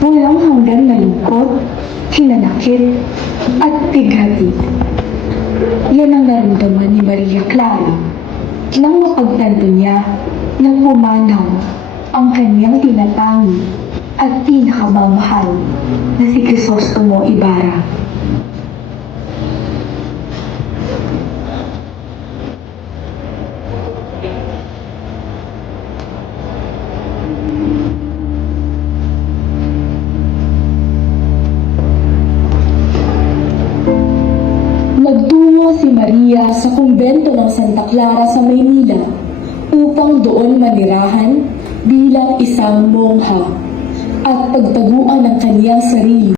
Walang hanggan na lungkot, hinanakit, at bighati. Yan ang naramdaman ni Maria Clara nang mapagtanto niya na pumanaw ang kanyang tinatangi at pinakamamahal na si Crisostomo Ibarra. Nagtungo si Maria sa kumbento ng Santa Clara sa Maynila upang doon manirahan bilang isang mongha at pagtaguan ng kaniyang sarili.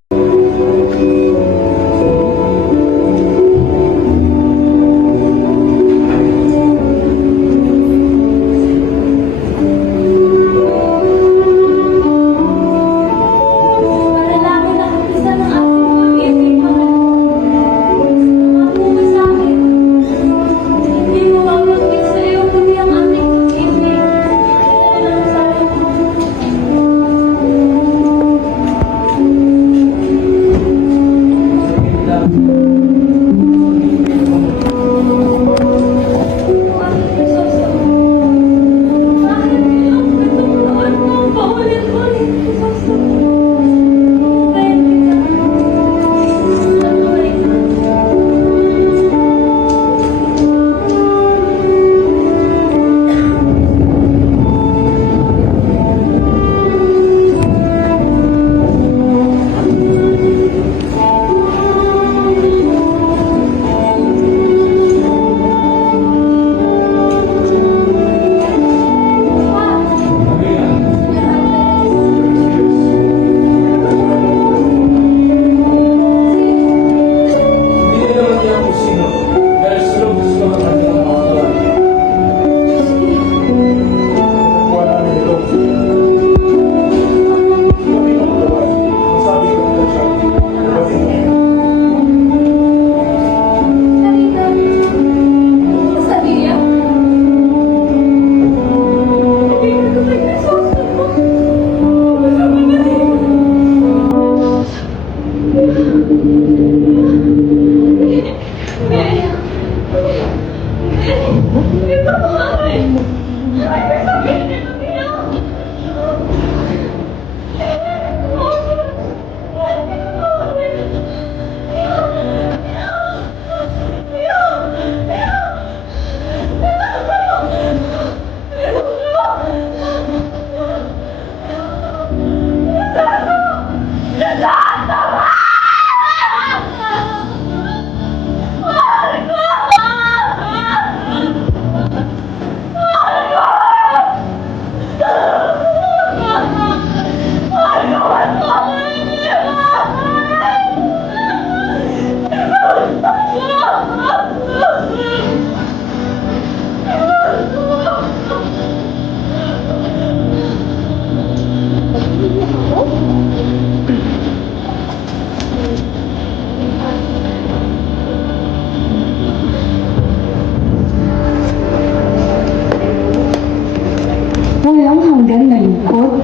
Walang hanggan na lungkot,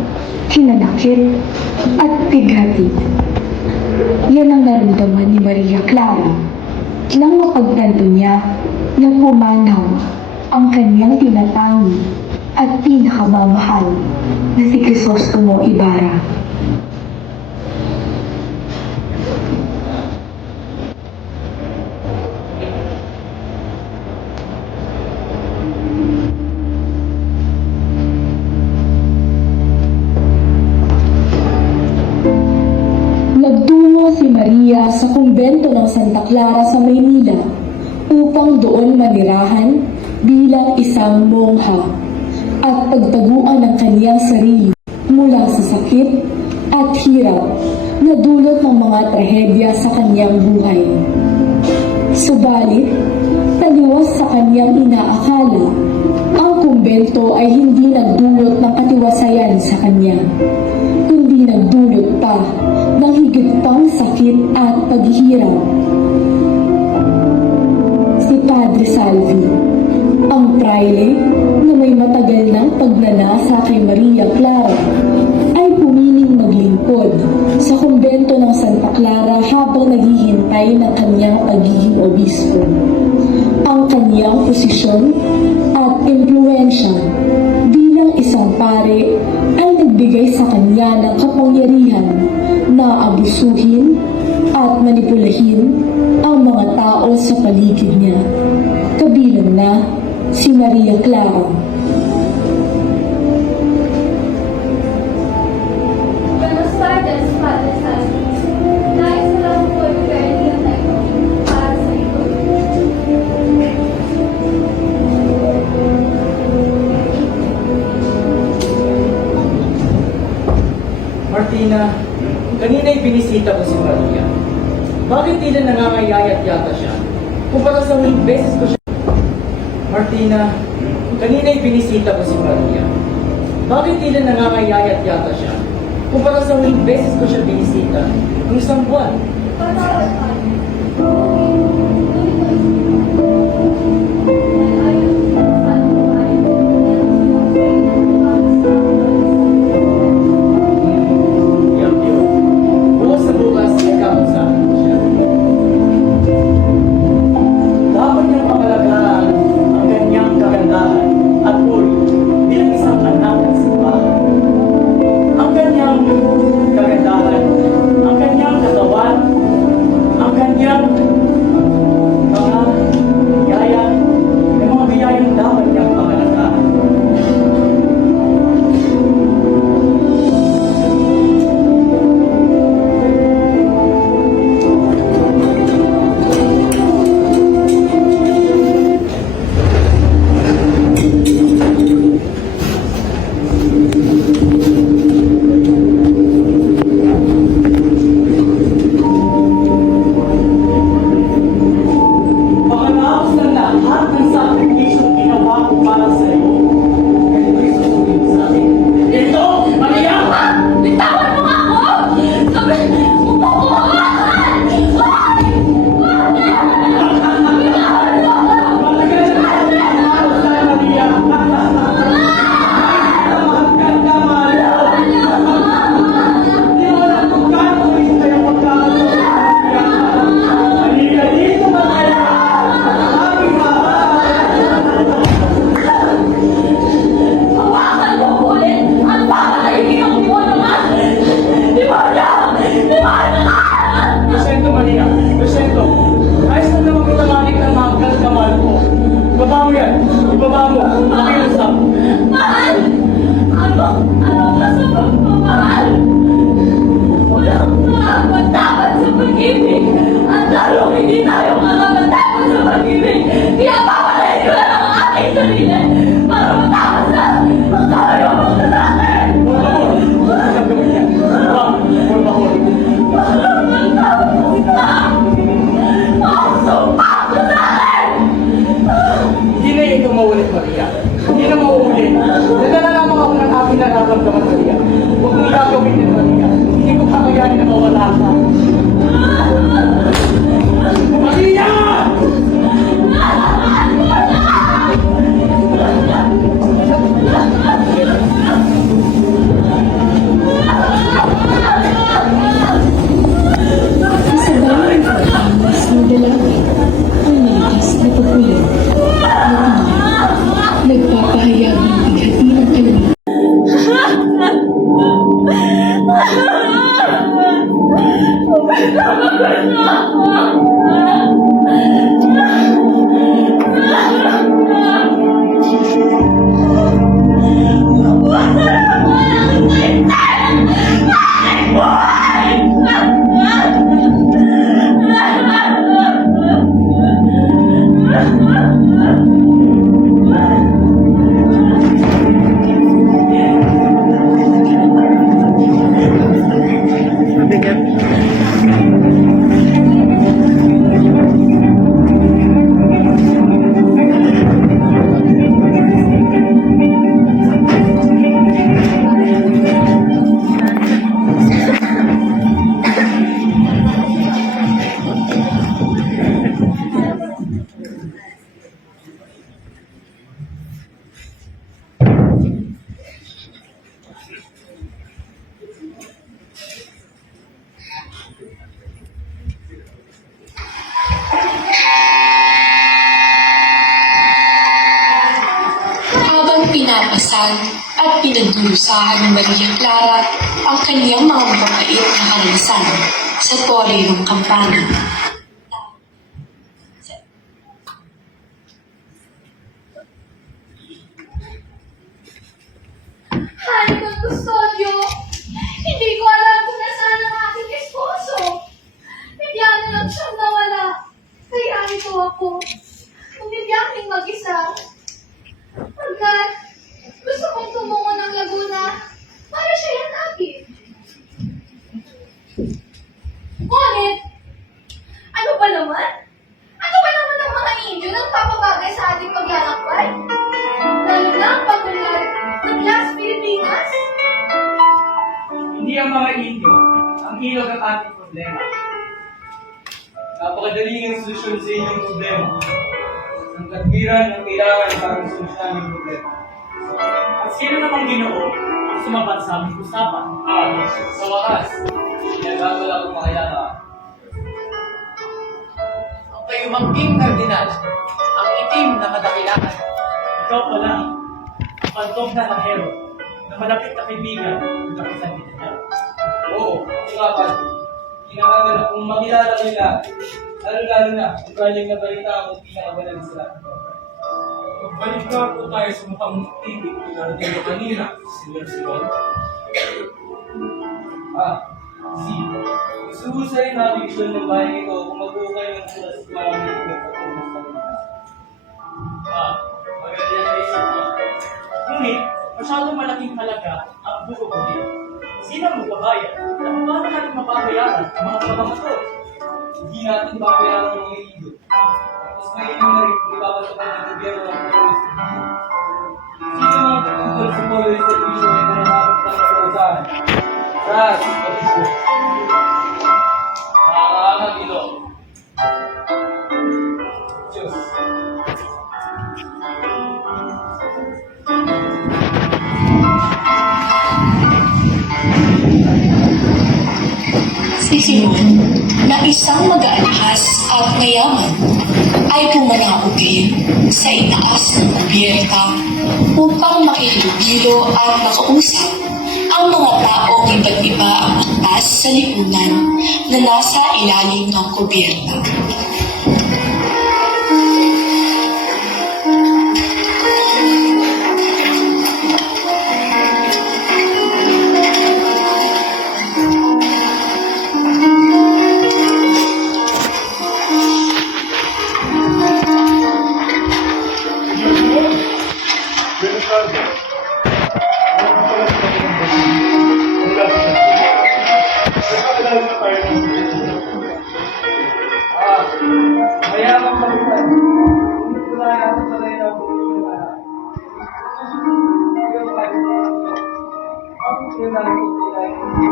hinanakit, at bighati. Yan ang naramdaman ni Maria Clara nang mapagtanto niya na pumanaw ang kanyang tinatangi at pinakamamahal na si Crisostomo Ibarra. Nagtungo si Maria sa kumbento ng Santa Clara sa Maynila upang doon manirahan bilang isang mongha at pagtaguan ng kaniyang sarili mula sa sakit at hirap na dulot ng mga trahedya sa kaniyang buhay. Subalit, taliwas sa kaniyang inaakala, ang kumbento ay hindi nagdulot ng katiwasayan sa kanya, kundi nagdulot pa ng higit pang sakit at paghihirap. Si Padre Salvi, ang praile na may matagal ng pagnanasa kay Maria Clara, ay pumiling maglingkod sa kumbento ng Santa Clara habang naghihintay ng kanyang pagiging obispo. Ang kanyang posisyon at impluensya bilang isang pare ay nagbigay sa kanya ng kapangyarihan na abusuhin at manipulahin ang mga tao sa paligid niya, kabilang na si Maria Clara. Buenos tardes, Padre Salvi. Nais ko lang po i-prepare yung para sa ito. Martina, kanina'y binisita ko si Maria. Bakit tila nangangayayat yata siya? Kumpara sa huling beses ko siya... Martina, kanina'y binisita ko si Maria. Bakit tila nangangayayat yata siya? Kumpara sa huling beses ko siya binisita, noong isang buwan. Patawad, Padre. Iyang yun. Bukas sa bukas, nagkakunsahan ko siya. Dapat niyang pangalagaan ang kanyang kagandahan at uri bilang isang anak ng simbahan. Ang kanyang kagandahan, ang kanyang katawan, ang kanyang pinag-asal at pinagdurusahan ni Maria Clara ang kaniyang mga mababait na karanasan sa Torreong Campana. Hari ng kustodyo, hindi ko alam kung nasaan ang aking esposo. Bigyan na lang siyang nawala. Kaya ito ako. Umibiyaking mag-isa. Pagkat gusto kong tumungo ng Laguna para siya hanapin. Ngunit, ano ba naman? Ano ba naman ang mga Indio na papabagay sa ating paglalakbay? Lalo na ang pagmulat ng Las Pilipinas? Hindi ang mga Indio ang ilog ng ating problema. Napakadali ng solusyon sa inyong problema. Ang katwiran ang kailangan para solusyonan yung problema. At sino namang Ginoo ang sumapat sa aming usapan? Sa wakas, pinagagawa kong makilala. Ang kayumangking kardinal, ang itim na kadakilaan. Ikaw pala, ang pantog na lahero, na malapit na kaibigan ng kapisan ni Daniel. Oo, ako nga pa. Kinakagala kong makilala nila. Lalo-lalo na, ang galing na balita akong pinakabalan sila. Balik na po tayo sa mukhang tibig na nila kanina, Sir Simon. Si, gusto ko sa rin nabigyan ng bahay ito kung magkukay ng sila sa mga nagpapatumas sa kanila. Maganda na isip mo. Ngunit, masyadong malaking halaga ang buko ko din. Sino ang magbabayad? At paano natin mababayaran ang mga pagkamator? Hindi natin babayaran ng mga ido. Tapos ngayon na rin, ibabatakan ng gobyerno ng Polois. Sino mga tututol sa Polois Servisyo ay nananapos ng kaparusahan? Ras, Patisco. Nakakaangang ilo. Diyos. Si Simon, na isang mag-aalhas at mayaman, ay pumanakot din sa itaas ng kubierta upang makilugilo at makausap ang mga taong iba't iba ang antas sa lipunan na nasa ilalim ng kubierta. Buenas tardes. Ano pala sa mga mula sa nagkakilala na tayo ng Mayamang kapitan. Hindi ko lang ako sanay na buhay ng anak. Ikaw pa rin. Ako sinunay ko sila yung hindi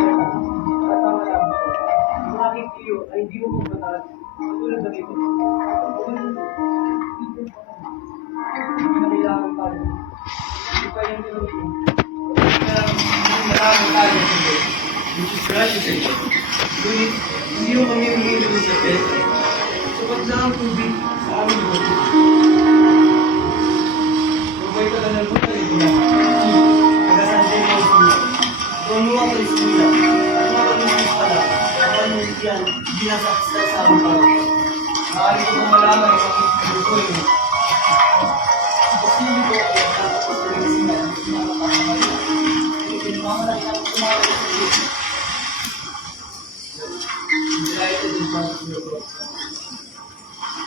at ang alam ko. Ang aking tiyo ay hindi mo magpataas. Matulad na ito. Kailangan pa rin. Hindi pa yung tinutin. Maraming tayo sa Diyos. Which is gracious sa Diyos. Ngunit, hindi mo kami humingi sa Diyos. Sapat lang ang tubig sa aming buhay. Mabay ka na po tayo ginagawa. Nagasansin mo siya. Romuha ka rin sila. At mga kamisip pala. Kapag mo yan, binasaksa sa aming pala. Maaari ko kong malaman ang aking buhay mo. Posible ko ay nakapos ko rin sila. Nakapamamaya. Hindi pinamamalaki ang kumakas sa Diyos. Delighted in front of your God.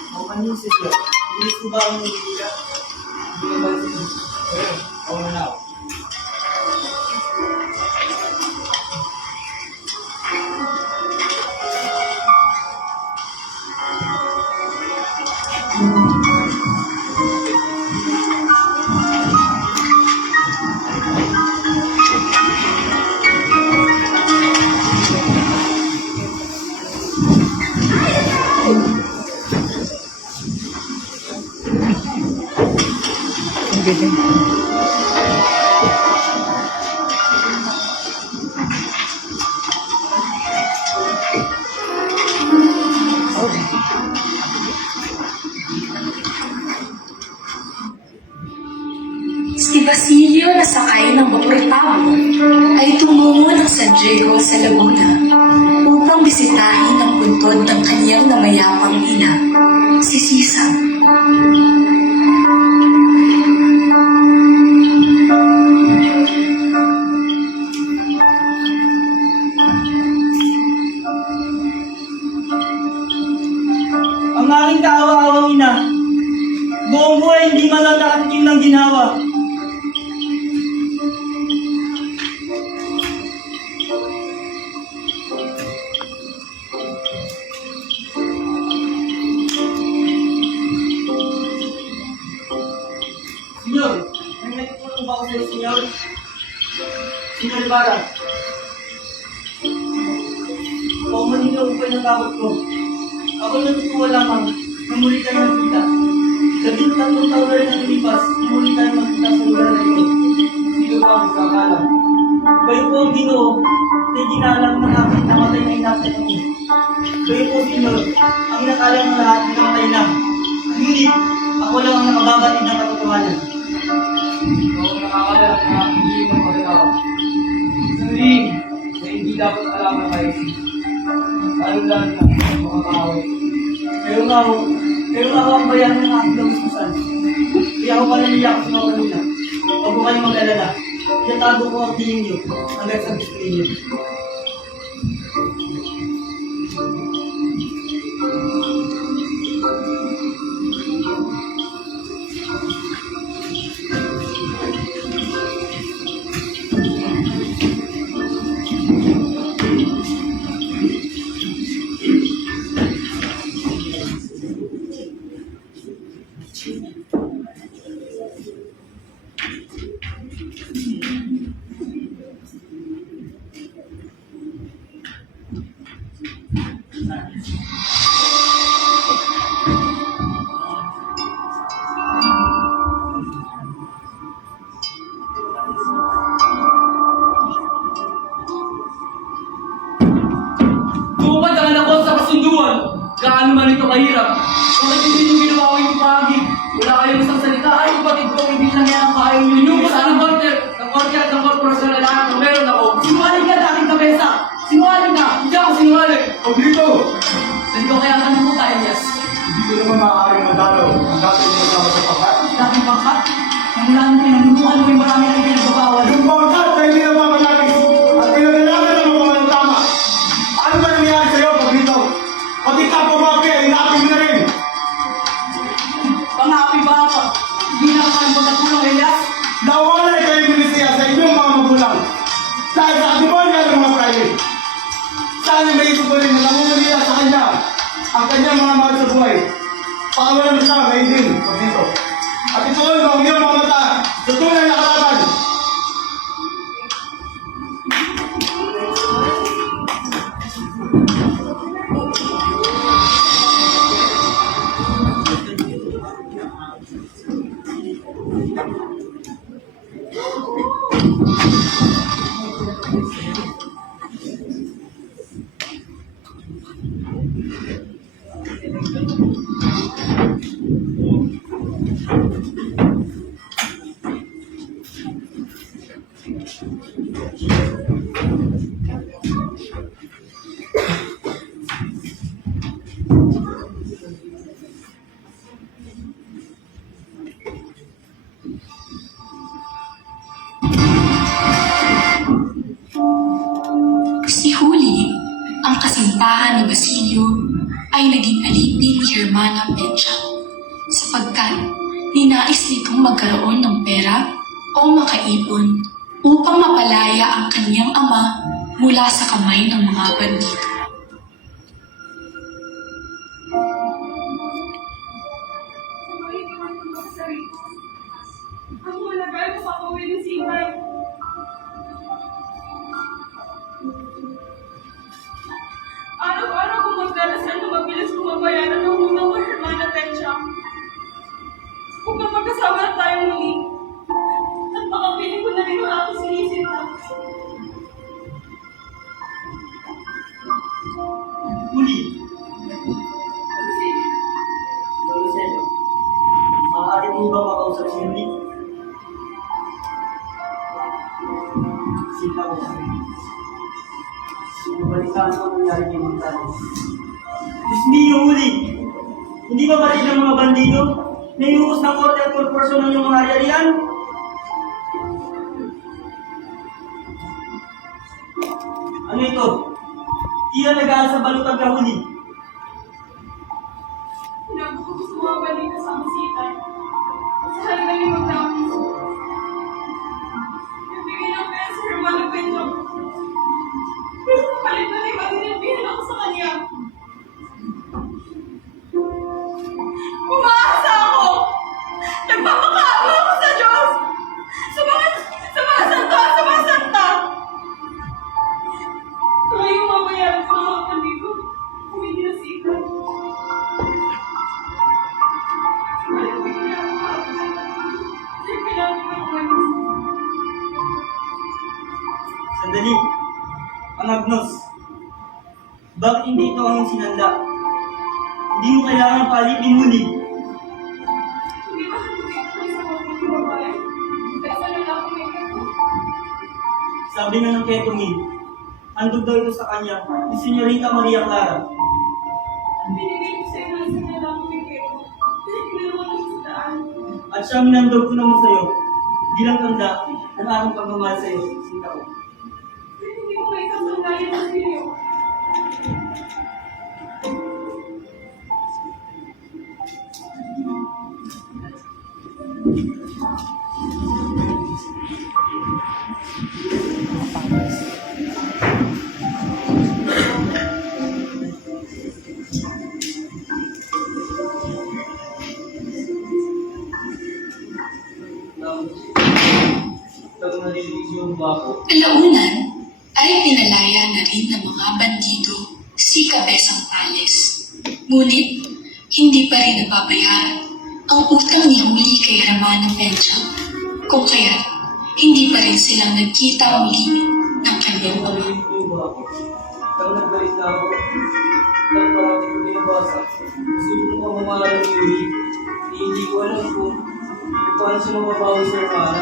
Mapanin sila. Hindi ko ba ang nilila? Hindi ko ba sila? Pero, ako na ako. Si Basilio Basílio na sakay ng Vaporitabo ay tumungo ng San Diego sa Laguna upang bisitahin ang puntod ng kanyang namayapang ina, si Sisa. Ang aking kaawa-awang ina, buong buhay hindi man lang nakatikim ng ginawa. Senyor, may natutulong ba ako sa'yo, senyor? Senyor Ibarra. Paumanin ka upay ng takot ko. Ako'y natutuwa lamang na muli kayo nakita. 13 taon na rin ang lumipas na muli tayo magkita sa lugar na ito. Sino ba ang kakala? Kayo po ang Ginoo na ginalang ng aking namatay na inakit ako. Kayo po, Senyor, ang nakalang ng lahat na namatay na. Ngunit, ako lang ang nakababatid ng katotohanan. Oo, nakakala na hindi mo magagawa. Sabihin na hindi dapat alam na kayo. Lalo-lalo na makakawin. Kayo nga ho ang bayan ng aking kamususan. Kaya ako pala niyak sa mga kanina. Huwag ko kayong mag-alala. Itatago ko ang tingin niyo hanggang sa gusto niyo. Tupad ang anak ko sa kasunduan. Gaano man ito kahirap. Bakit hindi nyo ginawa ko yung pagi? Wala kayong isang salita. Ay, kapatid ko, hindi lang yan ang kain nyo. Yung sa ng korte at ng korporasyon na lahat ng meron ako. Sinungaling ka, dating kabesa. Sinungaling ka. Hindi ako sinungaling. Pablito! Nandito kaya tanong mo tayo, yes. Hindi ko naman maaaring madalaw ang dati mo kasama sa pangkat. Dating bangkat. Namula na pinagbubukan mo yung marami na pinagbabawal. Yung pangkat na hindi na mamalagis at pinagalaman ng mga walang tama. Ano ba nangyari sa'yo, Pablito? Pati kapwa-mafia, inapin mo na rin. Pangapi ba pa? Hindi na kakalimutan ng tulong, Elias. Nawalay kayo minisiya sa inyong mga magulang. Dahil sa atibonya ng mga private. Sana may ito ko rin na namumulila sa kanya ang kanyang mga mahal sa buhay. Pakawalan mo siya, may din, Pablito. At ituloy mo ang iyong mga mata sa tunay na kalaban. Si Huli, ang kasintahan ni Basilio, ay naging alipin ni Hermana Pecha sapagkat ninais nitong magkaroon ng pera o makaipon upang mapalaya ang kanyang ama mula sa kamay ng mga bandito. Ako wala tayo makakawin ng sipay. Araw-araw ko magdarasal na mabilis ko mabayaran ng unang ko, Hermana Pecha. Upang magkasama na tayong muli. At makapiling ko na rin ang aking sinisita. Huli, Kasi, Loriseno, maaari mo ba makausap si Henry? sinta ko. Balitaan ko ang nangyari kay Magtanes. Diyos mio, huli! Hindi ba baril ng mga bandido? Naiutos ng korte at korporasyon ng iyong mga ari-arian? Ano ito? Tira nag-aalas sa balutang kahuli. Pinabuko ko sa mga balita sa musitan. Sa halaga ni Magdapis. Nagbigay ng pera sa Hermano Pedro. Pero kapalit na rin maninilbihan ako sa kanya. Umaasa ako! Nagpapakawa ako sa Diyos! Sa mga santa at sa mga santa! Ngayong mabayaran ko ang mga pandigo kung hindi nasikat. Sandali. Ang Agnos. Bakit hindi ito ang iyong sinanda? Hindi mo kailangan palit ni Muli. Hindi ba nagpapit sa mga babae? Kaya sa lalaki may ito. Sabi nga ng Ketongin, handog daw ito sa kanya ni Senyorita Maria Clara. Binigay ko sa iyo ng isang lalaki may ito. Pinagkinawa ko sa daan. At siyang nandog ko naman sa'yo bilang tanda ng aking pagmamahal sa'yo, sinta ko. Hindi ko may kasanggayan sa iyo. Pag narinig yung bako, Kalaunan ay pinalaya na rin ng mga bandido si Cabezang Pales. Ngunit hindi pa rin nababayaran ang utang ni Huli kay Hermano Pencha, kung kaya hindi pa rin silang nagkita muli ng kanyang ama. narinig yung bako. Pag nagbalit na ako, at parang hindi binabasa, gusto ko pamamahala ni Yuri. Hindi ko alam kung paano siya mababawi sa Hermana.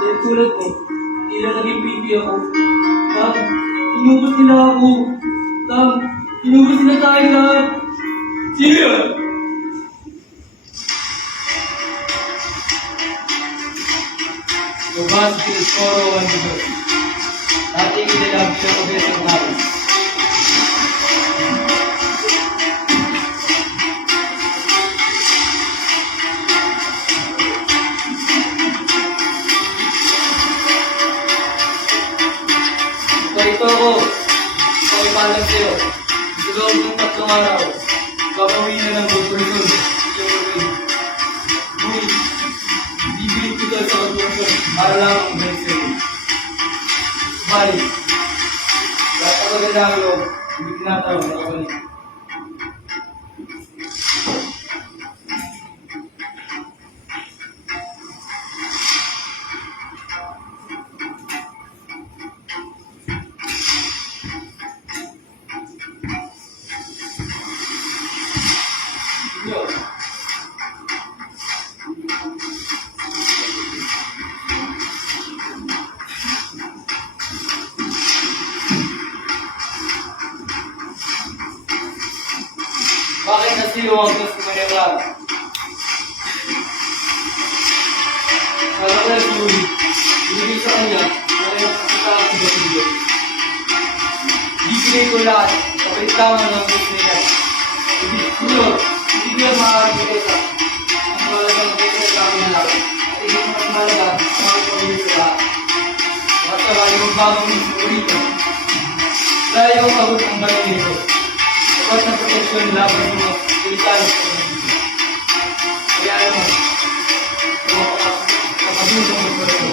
Dahil tulad ko, tila naging pipi ako. Inubos nila ako. Inubos nila tayo lahat. Sino yun? Lumabas si Escoro ang dito. Dating inilab siya ko sa natin. Ito ako. Pakipalag sa'yo. Sa loob ng 3 araw, gagawin na ng good person. Uy, bibili ko sa korporasyon para lang ang balik sa'yo. Balik. Lahat ako nilalo, hindi tinatawag na kabalik. Yun. Bakit nasilo ang gusto mo niya lang? Alam ko na si Yuri, binigay sa kanya, kaya nakasita ang Basilio. Bibigay ko lahat, kapit tama ng gusto niya. Hindi ko maaari ko ito. Ang malagang gusto sa akin na lang. At hindi ko mas malaga sa mga pamilya sa lahat. At saka yung bagong gusto rito. Dahil ako kabut ang balang nito. Dapat na proteksyon laban ng mga Pilipino sa pamilya. Kaya naman, kapagulong mo ito.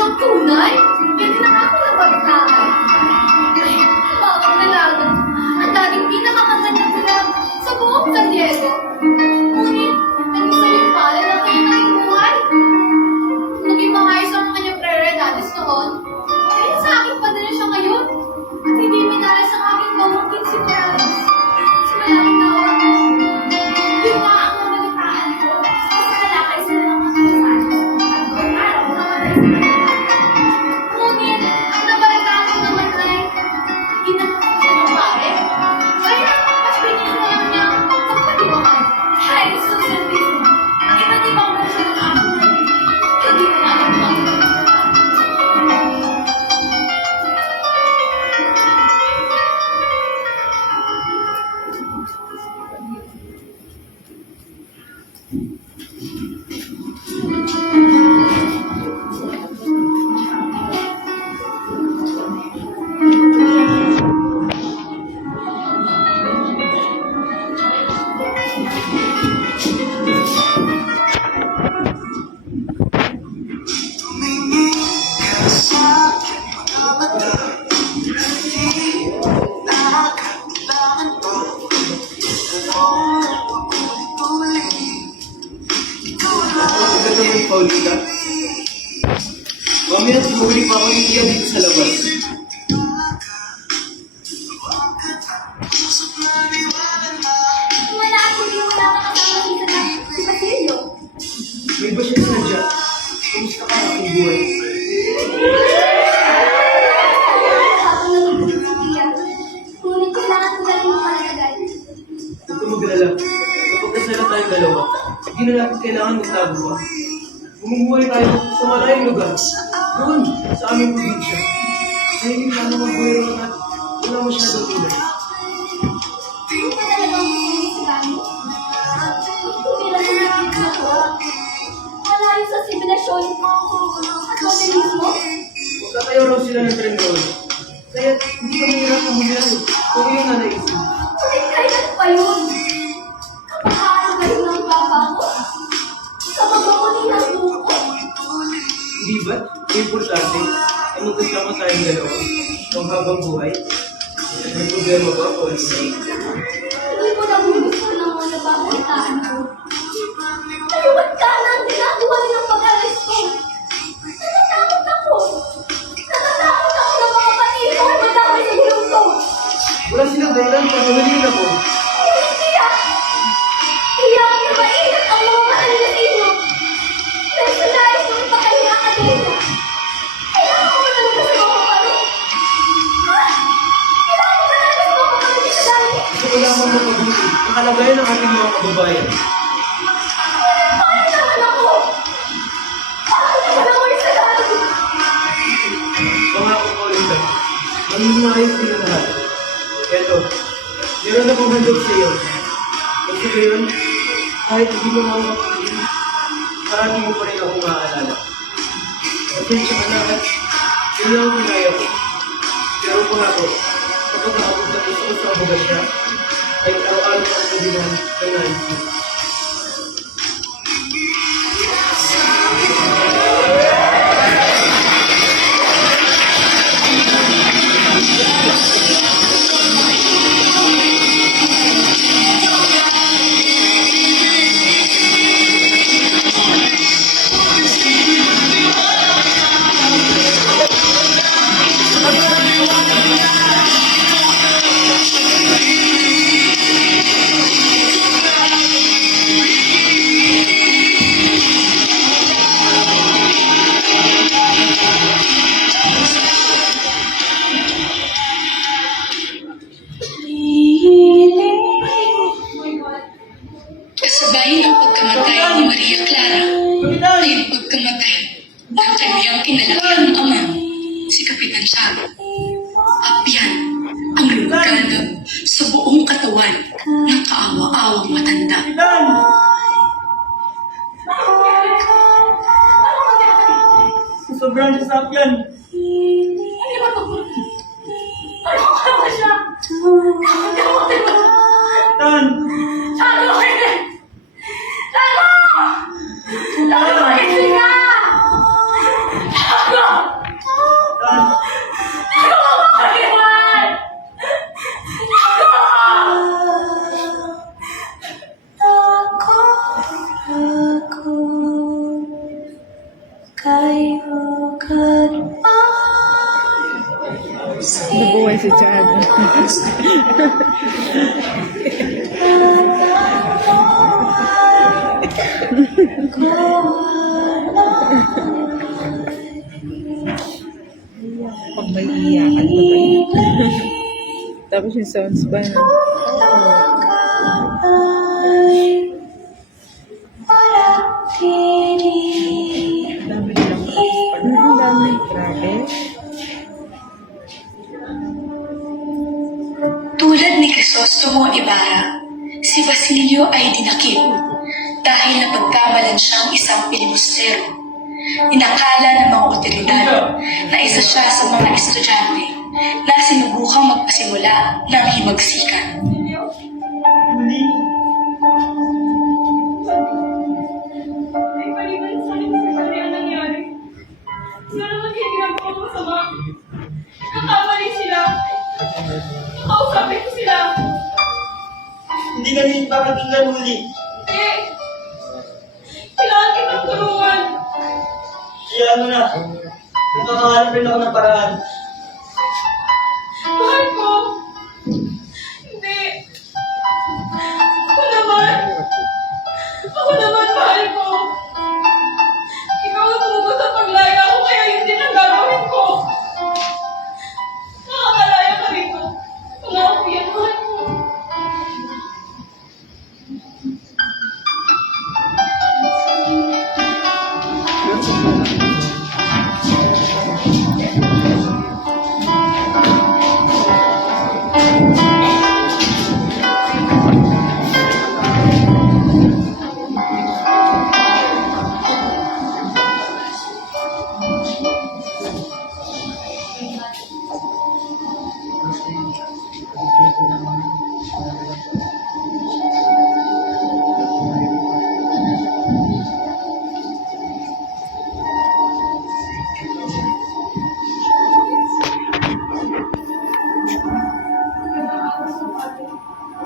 siyang tunay. Yan na ako na pagkaan. Bawang dalaga. Ang dating pinakamagandang vlog sa buong San Diego. Ngunit, naging salimpala lang kayo naging buhay. Naging maayos ang kanyang prioridades noon. Kaya sa akin pa din siya ngayon. At hindi minalas ang aking pamangkin si Morales. Simula na oras. Yun nga ang nabalitaan ko. Kasi nalakay sila ng mga mensahe. At doon araw namatay sila. Ngunit, ang nabalitaan ko naman ay ginagawa siya ng pare. Kaya mas pinisulang niya ang pagpatiwakan. Dahil susunod iba't ibang version ng aking buhay. Hindi ko na alam ang Maganda mo yung Paulita. Mamaya bumili pa ako yung tiyan dito sa labas. wala ako yung wala ka kasama si Basilio. May ba siya sinadya? Kumusta ka akong buhay? Habang nagiging si Tia. Ngunit kailangan ko galing mo palagay. Huwag ka mag-alala. Kapag kasala tayong dalawa, hindi na natin kailangan magtago pa. Bumubuhay tayo sa malayong lugar. Doon, sa aming probinsya. Kaya hindi na naman buhay rin at wala masyadong tulad. Hindi ka talagang gusto si Gami. Tumira sa nagiging na to. Malayo sa simulasyon at modernismo. Magkatayo raw sila ng tren road. Kaya hindi ka mahirap na humilan kung yun na naisip. Ngunit kailan pa yun? Kapag kayo ng baba ko? Sa pagmamuli ng buko? Di ba? Importante ay magkasama tayong dalawa kung habang buhay. May problema ba, Paulina? Hindi ko nagugusto ng mga nababalitaan ko. Taliwat ka na ang ginagawa ng pag-alis ko. Natatakot ako. Natatakot ako ng mga pati ko ay madamay sa gulong ko. Wala silang dahilan para huliin ako. Tiyak! Tiyak na maingat ang mga maalasino. Dahil sa nais ng ipakain ng akademya. Kailangan ko ba talaga sa mga paro? Ha? Kailangan ko ba talaga sa mga paro dito dahil? Gusto ko lamang mapabuti ang kalagayan ng ating mga kababayan. Bakit naman ako? Bakit naman ako isa dahil? Mga Paulina, magiging maayos din ang lahat. Eto, meron akong handog sa iyo. Kasi gayon, kahit hindi mo mga mapagiging, parati mo pa rin ako maaalala. Pasensya ka na at yun lang ang kinaya ko. Pero kung ako, kapag nakapag na gusto ko sa mga siya, ay araw-araw ang sabihan ng nais mo. Kasabay ng pagkamatay ni Maria Clara ay pagkamatay ng kanyang kinalakihang ama, si Kapitan Tiago. Kapyan ang luluganap sa buong katawan ng kaawa-awang matanda. Sobrang sasakyan. Ano ba ito? Ano ka ba siya? Kamutin mo! Tan! Talo ka na! Talo! Talo ka na! Talo! Nabuhay si Chad. Pag may iyakan ba kayo? Tapos yung sounds ba na? Dami nilang ang dami. Grabe. Tulad ni Crisostomo Ibarra, si Basilio ay dinakip dahil napagkamalan siyang isang pilimustero. Inakala ng mga otoridad na isa siya sa mga estudyante na sinubukang magpasimula ng himagsikan. Huli. Ay, paliban sa akin si Padre ang nangyari. Sila naman kayo ginagawa ko sa mga. Nakamali sila. Nakausapin ko sila. Hindi ganun pakikinggan huli. Eh, kailangan kitang tulungan. Kaya ano na. Nakakahanap rin ako ng paraan. Mahal ko. Hindi. Ako naman, mahal ko. Ikaw ang tumugot sa paglaya ko, kaya yun din ang gagawin ko. Nakakalaya ka rito. Wala ako yan, mahal ko.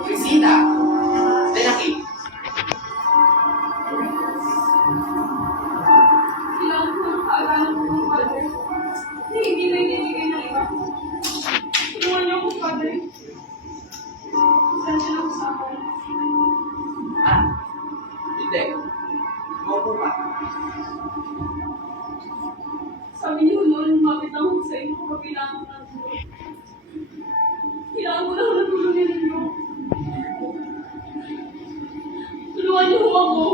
Krisita, lalaki. Kailangan ko ng kaagalan ko ng Padre. Na hindi na ibinigay ng iba. Tulungan niyo ako, Padre. Pasensya na ako sa akin. Hindi. Maupo ka. Sabi niyo noon, lumapit ako sa inyo kapag kailangan ko ng tulong. Kailangan ko lang ng tulong ninyo. Tulungan niyo ako.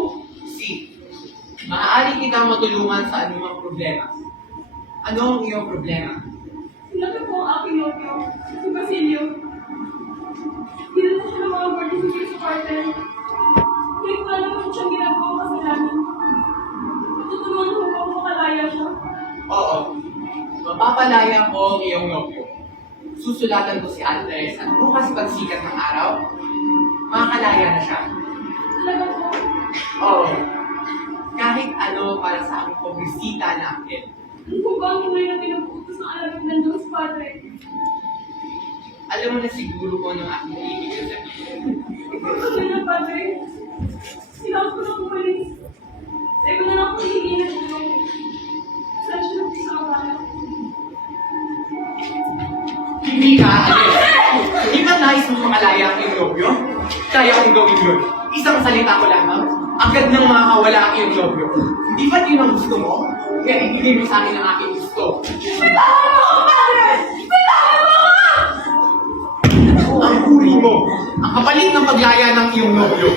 Maaari kitang matulungan sa anumang problema. Ano ang iyong problema? Sinakit po ang aking nobyo, si Basilio. Dinala siya ng mga boarding security sa cartel. Hindi ko alam kung siyang ginagawa kasalanan. Tutulungan ko ako makalaya siya. Oo. Mapapalaya ko ang iyong nobyo. Susulatan ko si Andres at bukas pagsikat ng araw, makakalaya na siya. Talaga po. Oo. Kahit ano para sa aming pobresita na akin. Ano po ba ang tunay na pinag-uutos ng alagad ng Diyos, Padre? Alam mo na siguro kung anong aking ibig sabihin. Ipagpagay na, Padre. Sinakot ko na pumalis. Sabi ko na lang kung hindi na tulong. Pasensya na po sa kabala. Hindi ka, Andres. Hindi ba nais mo makalaya ang iyong nobyo? Kaya kong gawin yun. Isang salita ko lamang, agad nang makakawala ang iyong nobyo. Hindi ba't yun ang gusto mo? Kaya ibigay mo sa akin ang aking gusto. Bitawan mo ako, Padre! Bitawan mo ako! Ang puri mo, ang kapalit ng paglaya ng iyong nobyo.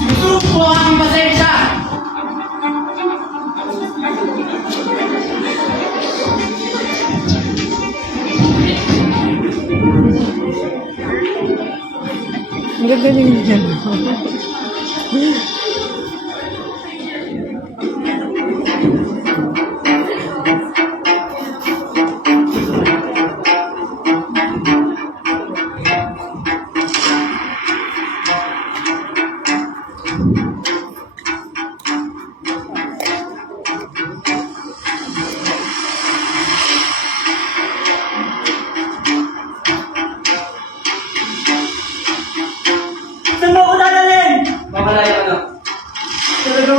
Sinusuko mo ang aking pasensya! Ang gagaling niya. Saan mo ako dadalhin? Makalaya ka na. Talaga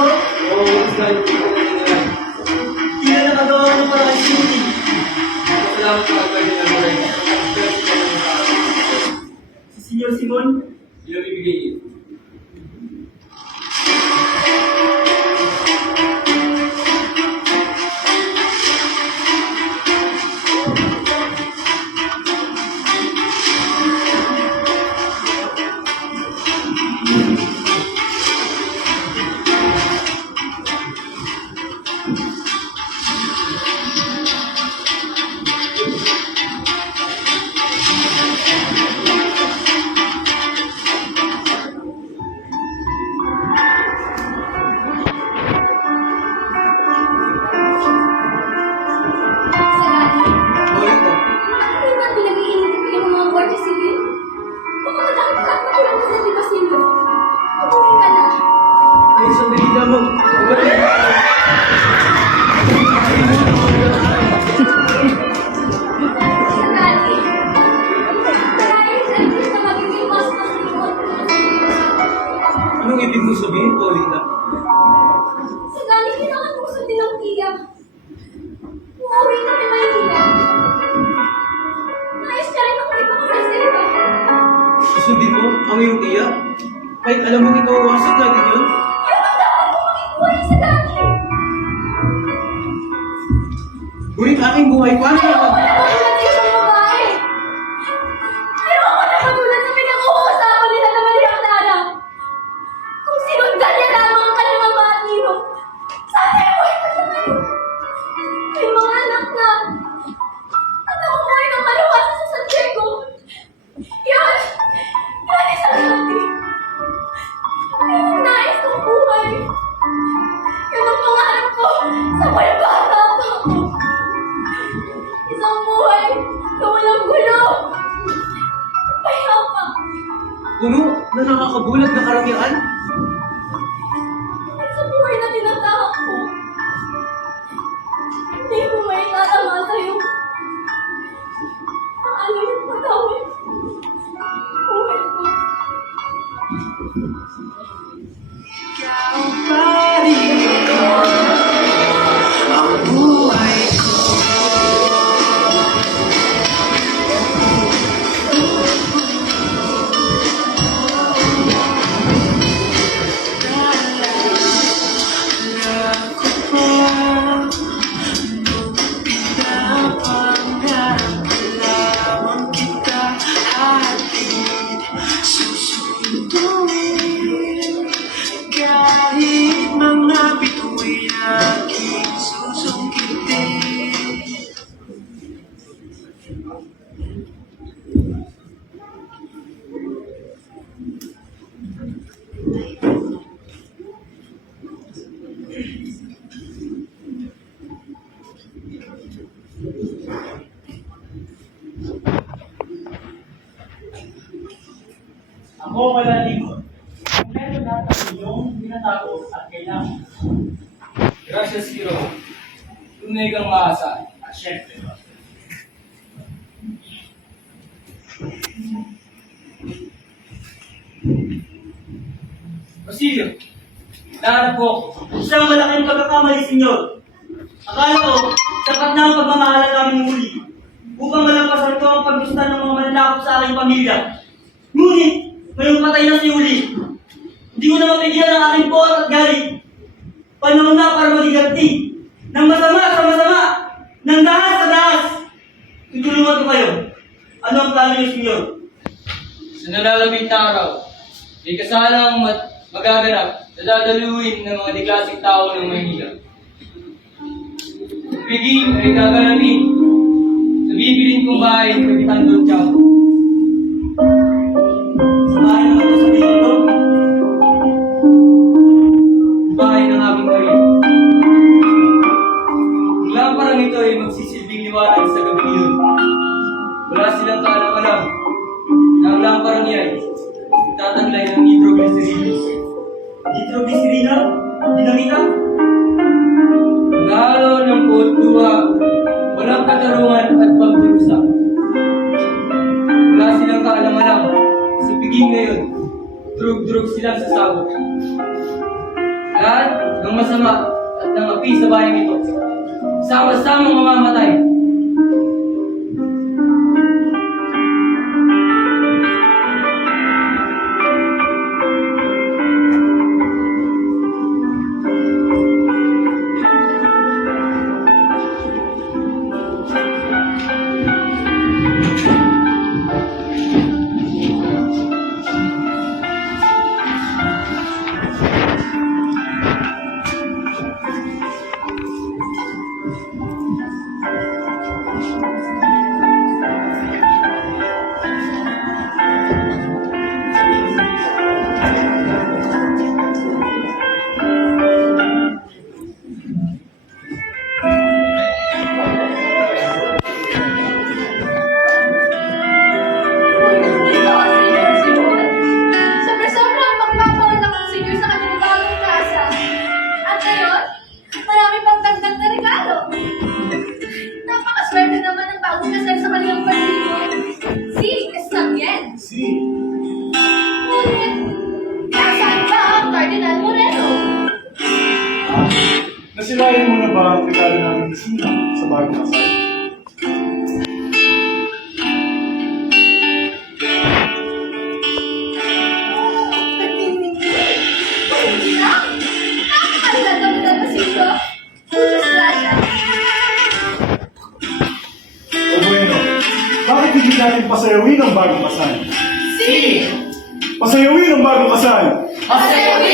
Anong ibig mo sabihin, Paulina? Sa galing kailangan mo sundin ng tiya. Umuwi na kay Maynila. Nais ka rin ako ipakareserva. Susundin mo ang iyong tiya? Kahit alam mo ikaw wasak natin yun? Yung ang dapat ko makikuha sa galing. Ngunit aking buhay, paano Ayoko naman? na matulad sa isang babae. Ayoko na matulad sa pinag-uusapan nila na Maria Clara. Kung sinundan niya lamang ang kanyang ama at ninong, sana ay buhay pa siya ngayon. May mga anak na. At nakukuhay ng maluwasa sa San Diego. Yun! Yun isang natin. Yun ang nais kong buhay. Yun ang pangarap ko sa buhay bata pa ako. Isang buhay na walang gulo. Payapa. Puno na nakakabulag na karangyaan? Isang buhay na tinatahak ko. Hindi mo may tatama sa'yo. Paano yung patawin? Buhay ko. Kahit mga bituin aking susungkitin. Ako malalimot. Kung meron natin inyong binatapos at kailangan. Gracias, Hiro. Tunay kang maasahan. At syempre, Basilio, nahanap ko ako. Isang malaking pagkakamali, senyor. Akala ko, sapat na ang pagmamahala namin ni Uli upang malampasan ko ang paggusta ng mga mananakop sa aking pamilya. Ngunit, ngayong patay na si Uli, hindi ko na mapigilan ang aking buhat at galit. Panahon na para maliganti ng masama sa masama, ng dahas sa dahas. Tutulungan ko kayo. Ano ang plano niyo, senyor? sa nalalabing na araw, may kasalang magaganap na dadaluin ng mga diglasing tao ng Maynila. Ang piging ay gaganapin sa bibilin kong bahay ng Kapitan Don Tiago. Sa bahay naman ito sa Binondo? Bahay ng aming Maria. Ang lamparang ito ay magsisilbing liwanag sa gabi yun. Wala silang kaalam-alam na ang lamparang niya ay tatanglay ng nitroglycerin. Nitroglycerina? Dinamita? Ang araw ng putuwa, walang katarungan at pagdurusa. Wala silang kaalam-alam sa piging ngayon, drug-drug silang sasabot. Lahat ng masama at ng api sa bayang ito, sama-samang mamamatay. Sobra-sobra ang pagpapaunlak ng senyor sa kanyang bagong kasa. At ngayon, marami pang dagdag na regalo. Napakaswerte naman ang bagong kasal sa kanilang partido. Si Estangyen. Si. Ngunit, nasaan ba ang Sisilayan mo na ba ang regalo namin ni Sina sa bagong kasal? Hindi na? Nakakalaga mo na Basilio. Muchas gracias. O bueno, bakit hindi natin pasayawin ang bagong kasal? Si! Pasayawin ang bagong kasal! Pasayawin